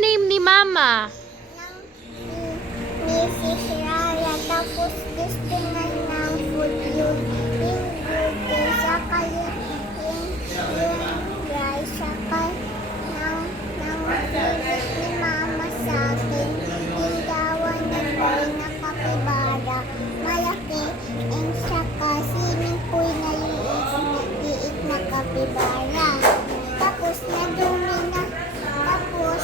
name ni Mama? Mrs. Raya, tapos gusto na ng food yun. Yung buti, saka yung rice, saka ng favorite ni Mama sa akin. Yung dawa ni Boy na kapibara, malaki, and saka swimming pool na yung liit na kapibara. Tapos nadumi na, tapos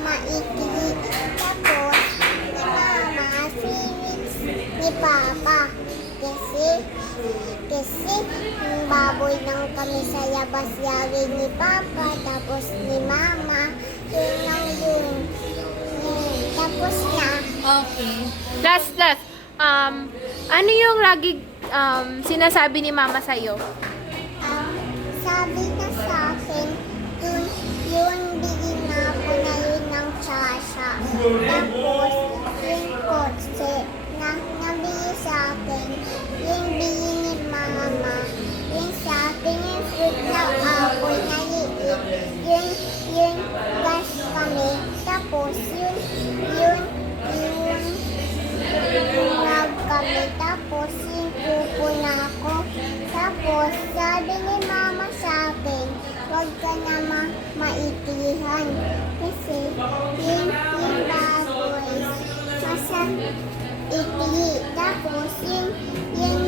maikli. Tapos, ni Mama, feelings ni Papa. Kasi, yung baboy lang kami sa labas yari ni Papa. Tapos ni Mama, yun lang yun. Tapos na. Okay. Last. Ano yung lagi sinasabi ni Mama sa'yo? Sabi na sa akin, yun bigyan na ako na yun ng tsasa. Tapos, yung kotse na nabili sa akin, yung bili ni Mama, yung sa akin, yung fruit na apple na liit, yung gas kami. Tapos, yun nag kami. Tapos, yung pupo na ako. Tapos, sabi ni Mama sa akin, huwag ka na maitihan. Kasi, yung baboy, masa itili. Tapos, yung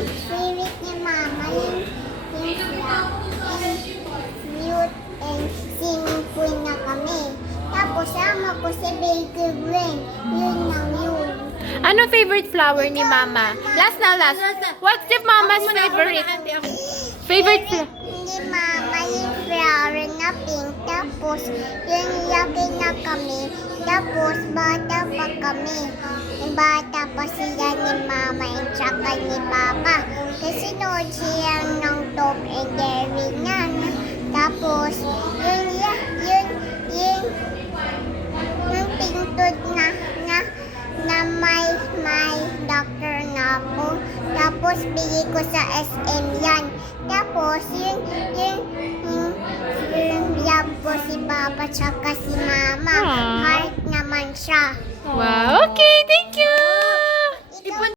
spirit ni Mama, yung mute and swimming pool na kami. Tapos, sama ko si Baker Brain. Yun lang yun. Ano favorite flower ni Mama? Last. What's your Mama's favorite? Favorite flower? Ni Mama yung flower na pink. Tapos, yung laki na kami. Tapos, bata pa kami. Yung bata pa sila ni Mama at saka ni Papa. Kasi nood siya ng Tom and Jerry na. Tapos, yung pintod na may doctor na ako. Tapos, bili ko sa SM yan. Tapos, yung love ko si Papa tsaka si Mama. Aww. Heart naman siya. Wow, okay. Thank